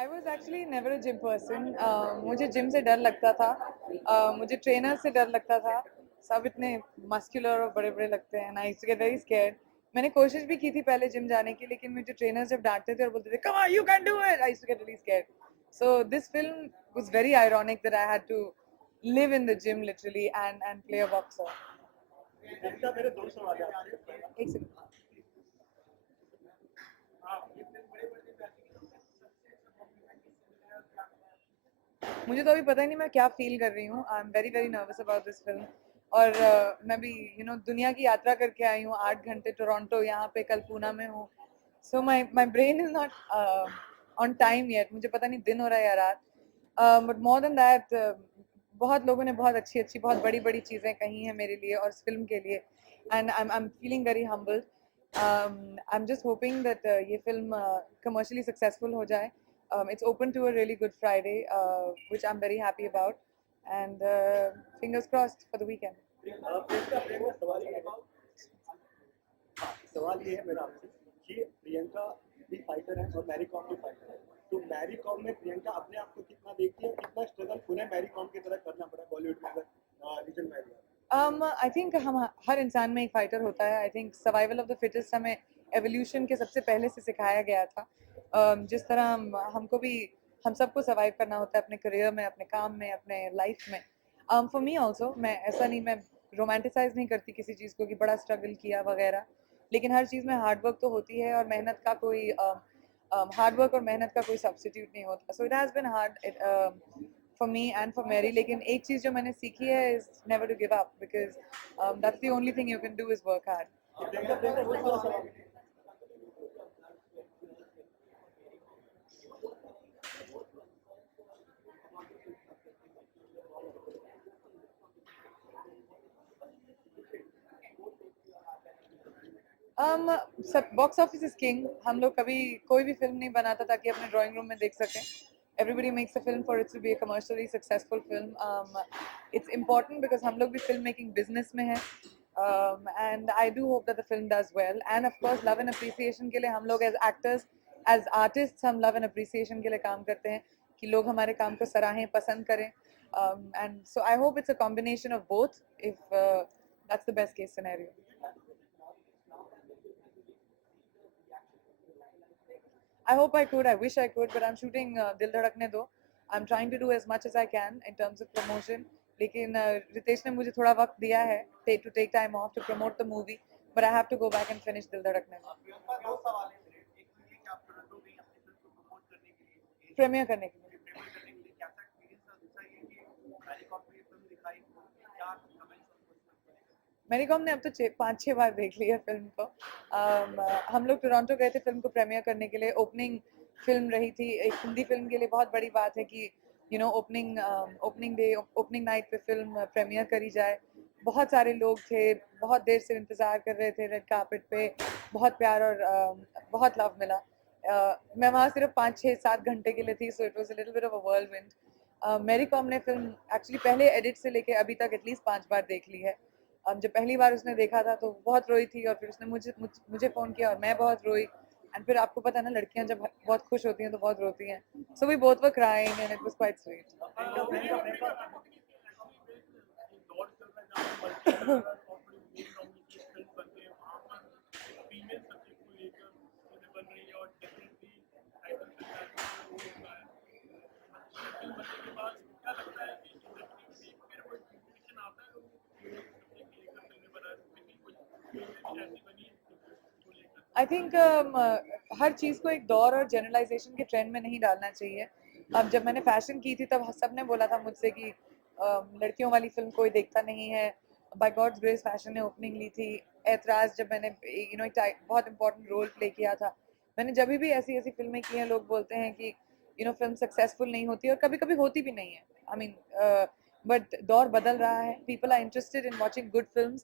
I was actually never a gym person. मुझे gym से डर लगता था. मुझे ट्रेनर से डर लगता था. सब इतने मस्कुलर और बड़े बड़े लगते हैं. I used to get very scared. मैंने कोशिश भी की थी पहले जिम जाने की, लेकिन मुझे ट्रेनर जब डांटते थे और बोलते थे come on you can do it, I used to get really scared. So this film was very ironic that I had to live in the gym literally and play a boxer. मेरे दो सवाल है आपसे। एक second. मुझे तो अभी पता ही नहीं मैं क्या फील कर रही हूँ. I am very very nervous about this film. और मैं भी दुनिया की यात्रा करके आई हूँ. 8 घंटे टोरंटो, यहाँ पे कल पूना में हूँ. So my brain is not on time yet. मुझे पता नहीं दिन हो रहा है या रात. बट मोर देन दैट, बहुत लोगों ने बहुत अच्छी अच्छी बहुत बड़ी बड़ी चीज़ें कही हैं मेरे लिए और इस फिल्म के लिए. And I am feeling very humbled. I am just hoping that ये फिल्म कमर्शियली सक्सेसफुल हो जाए. It's open to a really good Friday, which I'm very happy about, and fingers crossed for the weekend. सवाल ये है मेरा आपसे कि प्रियंका भी फाइटर है और मैरी कॉम भी फाइटर है, तो मैरी कॉम में प्रियंका अपने आप को कितना देखती है, कितना स्ट्रगल उन्हें मैरी कॉम की तरह करना पड़ा बॉलीवुड में अगर रीजन मैरी? I think हम हर इंसान में एक फाइटर होता है. I think survival of the fittest हमें एवोल्यूशन के सबसे पहले से सिखाया गया था. जिस तरह हमको भी हम सबको सर्वाइव करना होता है अपने करियर में, अपने काम में, अपने लाइफ में. फॉर मी ऑल्सो, मैं ऐसा नहीं, मैं रोमांटिसाइज नहीं करती किसी चीज़ को कि बड़ा स्ट्रगल किया वगैरह, लेकिन हर चीज़ में हार्ड वर्क तो होती है और मेहनत का कोई हार्ड वर्क और मेहनत का कोई सब्स्टिट्यूट नहीं होता. So it has been hard for me and for Mary. लेकिन एक चीज़ जो मैंने सीखी है is never to give up, because that's the only thing you can do is work hard. सब बॉक्स ऑफिस इज किंग. हम लोग कभी कोई भी फिल्म नहीं बनाता ताकि अपने ड्राइंग रूम में देख सकें. Everybody makes a film for it to be a commercially successful film. It's important because हम लोग भी film making business में हैं. And I do hope that the film does well. And of course, love and appreciation के लिए हम लोग as actors, as artists, हम love and appreciation के लिए काम करते हैं कि लोग हमारे काम को सराहें, पसंद करें. And so I hope it's a combination of both, if that's the best case scenario. I hope I could. I wish I could, but I'm shooting Dil Dhadakne Do. I'm trying to do as much as I can in terms of promotion. लेकिन रितेश ने मुझे थोड़ा वक्त दिया है to take time off to promote the movie, but I have to go back and finish Dil Dhadakne Do. Premiere करने के लिए. मैरी कॉम ने अब तो 5-6 बार देख ली है फिल्म को. हम लोग टोरंटो गए थे फिल्म को प्रीमियर करने के लिए. ओपनिंग फिल्म रही थी. एक हिंदी फिल्म के लिए बहुत बड़ी बात है कि ओपनिंग डे, ओपनिंग नाइट पे फिल्म प्रीमियर करी जाए. बहुत सारे लोग थे, बहुत देर से इंतज़ार कर रहे थे रेड कार्पेट पे. बहुत प्यार और बहुत लव मिला. मैं वहाँ सिर्फ 5-6-7 घंटे के लिए थी, so it was a little bit of a whirlwind. Mary Kom ने फिल्म एक्चुअली पहले एडिट से लेके अभी तक एटलीस्ट 5 बार देख ली है. जब पहली बार उसने देखा था तो बहुत रोई थी, और फिर उसने मुझे फ़ोन किया और मैं बहुत रोई. एंड फिर आपको पता है ना, लड़कियां जब बहुत खुश होती हैं तो बहुत रोती हैं. So we both were crying and it was quite sweet. I think हर चीज़ को एक दौर और जनरलाइजेशन के ट्रेंड में नहीं डालना चाहिए. अब जब मैंने फैशन की थी तब सब ने बोला था मुझसे कि लड़कियों वाली फिल्म कोई देखता नहीं है. बाय गॉड्स ग्रेस फैशन ने ओपनिंग ली थी. ऐतराज़ जब मैंने एक बहुत इंपॉर्टेंट रोल प्ले किया था. मैंने जब भी ऐसी ऐसी फिल्में की हैं, लोग बोलते हैं कि फिल्म सक्सेसफुल नहीं होती, और कभी कभी होती भी नहीं है. आई मीन, बट दौर बदल रहा है. People are interested in watching good film,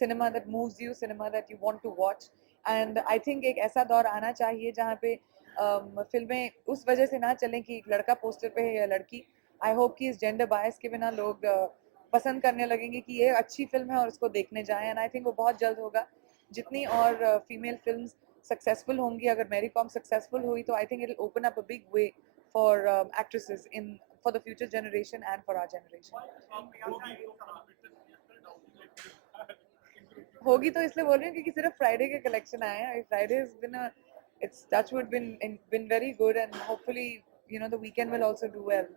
cinema that moves you, cinema that you want to watch. And I think एक ऐसा दौर आना चाहिए जहाँ पे फिल्में उस वजह से ना चलें कि एक लड़का पोस्टर पे है या लड़की. आई होप कि इस जेंडर बायस के बिना लोग पसंद करने लगेंगे कि ये अच्छी फिल्म है और उसको देखने जाएं. एंड आई थिंक वो बहुत जल्द होगा. जितनी और फीमेल फिल्म्स सक्सेसफुल होंगी, अगर मैरी कॉम सक्सेसफुल हुई तो I think it will open up a big way actresses for the future generation and for our generation. होगी तो इसलिए बोल रही हूँ क्योंकि सिर्फ फ्राइडे के कलेक्शन आए हैं. Friday has been it's touchwood been very good, and hopefully the weekend will also do well.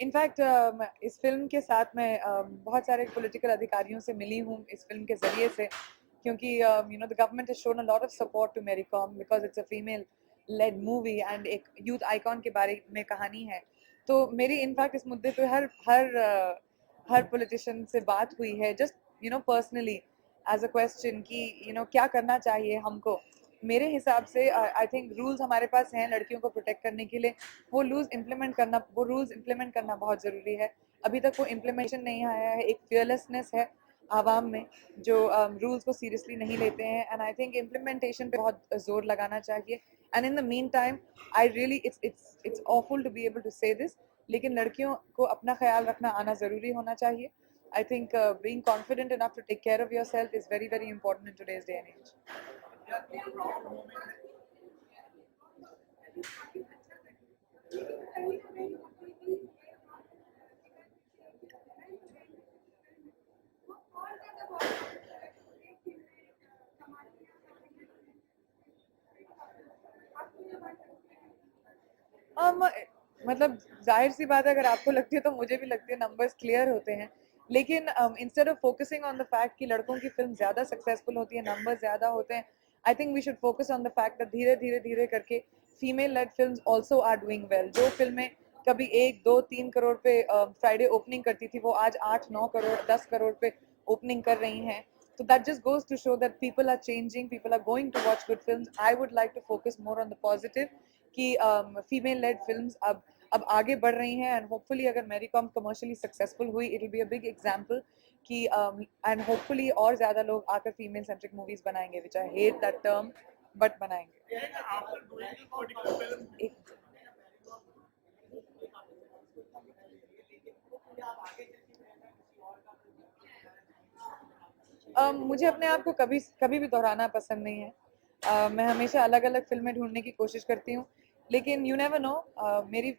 In fact इस फिल्म के साथ मैं बहुत सारे पॉलिटिकल अधिकारियों से मिली हूँ इस फिल्म के जरिए से, क्योंकि the government has shown a lot of support to Mary Kom because it's a female led movie and एक यूथ आइकॉन के बारे में कहानी है. तो मेरी इनफैक्ट इस मुद्दे पे हर पॉलिटिशियन से बात हुई है, just personally as a question कि क्या करना चाहिए हमको. मेरे हिसाब से आई थिंक रूल्स हमारे पास हैं लड़कियों को प्रोटेक्ट करने के लिए. वो रूल्स इम्प्लीमेंट करना बहुत ज़रूरी है. अभी तक वो इम्प्लीमेंटेशन नहीं आया है. एक फियरलेसनेस है आवाम में जो रूल्स को सीरियसली नहीं लेते हैं, एंड आई थिंक इम्प्लीमेंटेशन पे बहुत जोर लगाना चाहिए. And in the mean time I really it's awful to be able to say this, लेकिन लड़कियों को अपना ख्याल रखना आना ज़रूरी होना चाहिए. I think being confident enough to take care of yourself is very very important in today's day and age. मतलब जाहिर सी बात है, अगर आपको लगती है तो मुझे भी लगती है. नंबर्स क्लियर होते हैं, लेकिन instead of focusing on the fact कि लड़कों की फिल्म ज़्यादा सक्सेसफुल होती है, नंबर ज़्यादा होते हैं, I think we should focus on the fact that धीरे धीरे धीरे करके female led films also are doing well. जो फिल्में कभी 1 2 3 करोड़ पे फ्राइडे ओपनिंग करती थी, वो आज 8 9 करोड़ 10 करोड़ पे ओपनिंग कर रही हैं. So that just goes to show that people are changing, people are going to watch good films. I would like to focus more on the positive कि फीमेल लेड फिल्म्स अब आगे बढ़ रही हैं, एंड होपफुली अगर Mary Kom commercially successful हुई, it will be a big example कि and hopefully और ज़्यादा लोग आकर फीमेल सेंट्रिक मूवीज बनाएंगे, which I hate that term, but बनाएंगे. एक मुझे अपने आप को कभी कभी भी दोहराना पसंद नहीं है. मैं हमेशा अलग अलग फिल्में ढूंढने की कोशिश करती हूँ, लेकिन यू नेवर नो.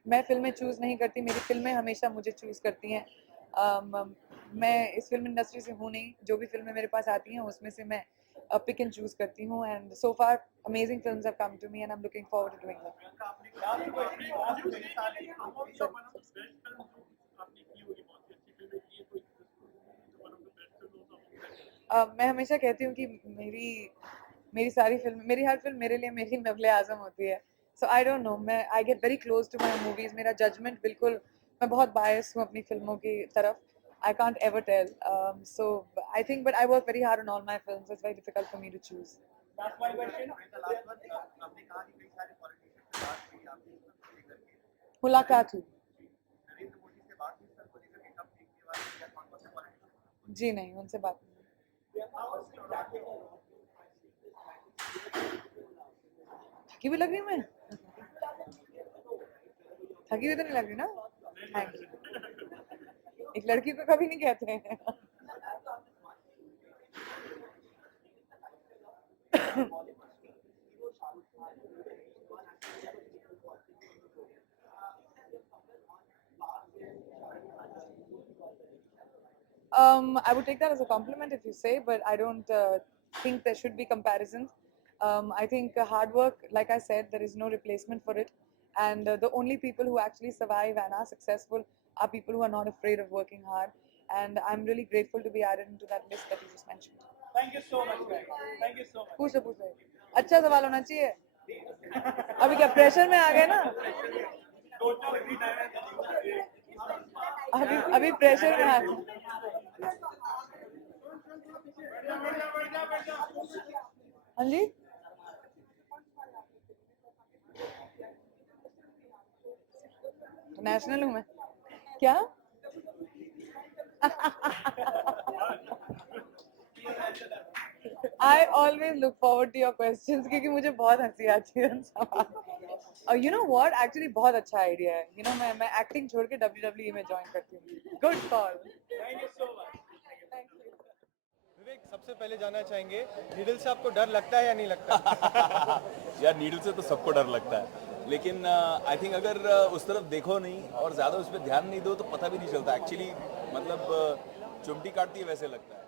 मैं फिल्में चूज़ नहीं करती, मेरी फिल्में हमेशा मुझे चूज़ करती हैं. मैं इस फिल्म इंडस्ट्री से हूँ नहीं. जो भी फिल्में मेरे पास आती हैं उसमें से मैं पिक एंड चूज़ करती हूँ, and so far amazing films have come to me and I am looking forward to doing मैं हमेशा कहती हूँ कि मेरी हर फिल्म मेरे लिए मेरी नवले आज़म होती है. सो आई डोंट नो, मैं I get very close to my movies. मेरा जजमेंट बिल्कुल, मैं बहुत बायस हूँ अपनी फिल्मों की तरफ. I can't ever tell. So I think but I work very hard on all my films. It's very difficult for me to choose. मुलाकात हुई. जी नहीं, उनसे बात नहीं. थकी हुई लग रही हूँ मैं? थकी हुई तो नहीं लग रही ना? Thank you. एक लड़की को कभी नहीं कहते हैं. I would take that as a compliment if you say, but I don't think there should be comparisons. I think hard work, like I said, there is no replacement for it. And the only people who actually survive and are successful are people who are not afraid of working hard. And I'm really grateful to be added into that list that you just mentioned. Thank you so much, man. Thank you so much. पूछो. अच्छा सवाल होना चाहिए. अभी क्या pressure में आ गए ना? अभी प्रेशर में आ गए. हाँ जी. नेशनल हूँ मैं. क्या? I always look forward to your questions क्योंकि मुझे बहुत हंसी आती है उन सवाल। और you know what? Actually बहुत अच्छा आइडिया है। You know मैं एक्टिंग छोड़ के WWE में ज्वाइन करती हूँ। Good call. Thank you so much. Thank you. विवेक, सबसे पहले जानना चाहेंगे, नीडल से आपको डर लगता है या नहीं लगता? यार नीडल से तो सबको डर लगता है, लेकिन आई थिंक अगर उस तरफ देखो नहीं और ज़्यादा उस पर ध्यान नहीं दो तो पता भी नहीं चलता एक्चुअली, मतलब चिमटी काटती है वैसे लगता है।